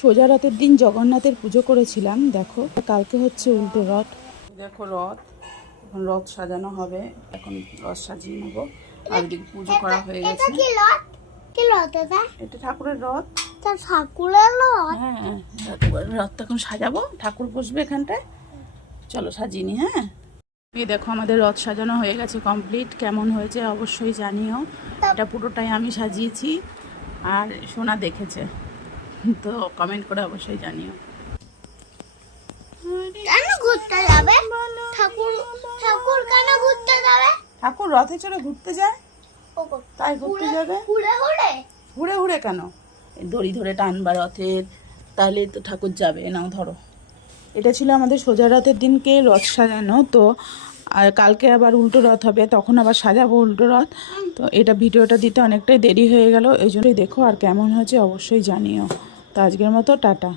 সোজা রথের দিন জগন্নাথের পুজো করেছিলাম। দেখো কালকে হচ্ছে উল্টো রথ। দেখো রথ, এখন রথ সাজানো হবে। এখন রথ সাজিয়ে নেবো। আর এদিকে পুজো করা হয়ে গেছে। এটা ঠাকুরের রথ। ঠাকুরের রথ? হ্যাঁ, ঠাকুরের রথ এখন সাজাবো। ঠাকুর বসবে এখানটায়। চলো সাজিয়ে নি। হ্যাঁ, এই দেখো আমাদের রথ সাজানো হয়ে গেছে, কমপ্লিট। কেমন হয়েছে অবশ্যই জানিও। এটা পুরোটাই আমি সাজিয়েছি আর সোনা দেখেছে, তো কমেন্ট করে অবশ্যই জানিও। কেন ঘুরতে যাবে ঠাকুর? ঠাকুর কেন ঘুরতে যাবে? ঠাকুর রথে চড়ে ঘুরতে যায়, তাই ঘুরতে যাবে। ঘুরে ঘুরে? ঘুরে ঘুরে কেন? দড়ি ধরে টানবা রথের, তাহলে তো ঠাকুর যাবে। নাও ধরো। এটা ছিল আমাদের সোজা রথের দিনকে রথ সাজানো। তো আর কালকে আবার উল্টো রথ হবে, তখন আবার সাজাবো উল্টো রথ। তো এটা ভিডিওটা দিতে অনেকটাই দেরি হয়ে গেল, এই জন্যই। দেখো আর কেমন হয়েছে অবশ্যই জানিও। তো আজকের মতো টাটা।